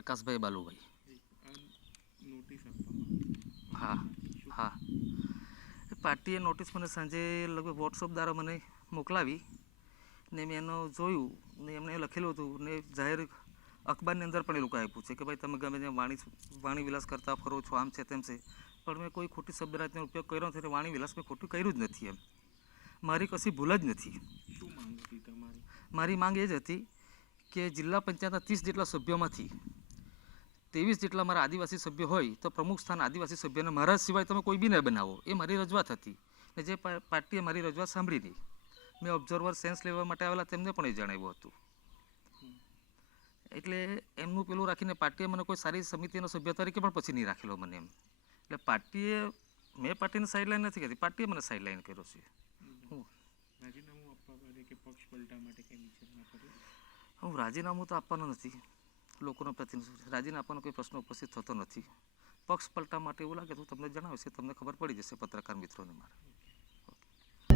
Prakashbhai Balubhai. Notice આપવામાં હા પાર્ટીએ નોટિસ મને સાંજે લગભગ વોટ્સઅપ દ્વારા મને મોકલાવી ને મેં એનો જોયું ને એમણે લખેલું હતું ને જાહેર અખબારની અંદર પણ એ લોકો આપ્યું છે કે ભાઈ તમે ગમે ત્યાં વાણી વિલાસ કરતા ફરો છો, આમ છે તેમ છે, પણ મેં કોઈ ખોટી શબ્દરાજનો ઉપયોગ કર્યો નથી. વાણી વિલાસ મેં ખોટું કર્યું જ નથી. એમ મારી કશી ભૂલ જ નથી. શું માંગ હતી તમારી? મારી માંગ એ જ હતી કે જિલ્લા પંચાયતના 30 જેટલા સભ્યોમાંથી 23 જેટલા મારા આદિવાસી સભ્યો હોય તો પ્રમુખ સ્થાન આદિવાસી સભ્યને મારા સિવાય તમે કોઈ બી ન બનાવો, એ મારી રજૂઆત હતી. ને જે પાર્ટીએ મારી રજૂઆત સાંભળી નહીં, મેં ઓબ્ઝર્વર સેન્સ લેવા માટે આવેલા તેમને પણ એ જણાવ્યું હતું. એટલે એમનું પેલું રાખીને પાર્ટીએ મને કોઈ સારી સમિતિનો સભ્ય તરીકે પણ પછી નહીં રાખેલો મને. એમ એટલે પાર્ટીએ મેં પાર્ટીને સાઇડલાઇન નથી કરી, પાર્ટીએ મને સાઇડલાઇન કર્યો છે. રાજીનામું આપવા માટે કે પક્ષ પલટા માટે કંઈ વિચારણા કરી? હું રાજીનામું તો આપવાનું નથી. લોકોનો પ્રતિનિધિ રાજીનામું આપવાનો કોઈ પ્રશ્ન ઉપસ્થિત થતો નથી. પક્ષ પલટા માટે એવું લાગે તો તમને જણાવશે, તમને ખબર પડી જશે પત્રકાર મિત્રોને મારા.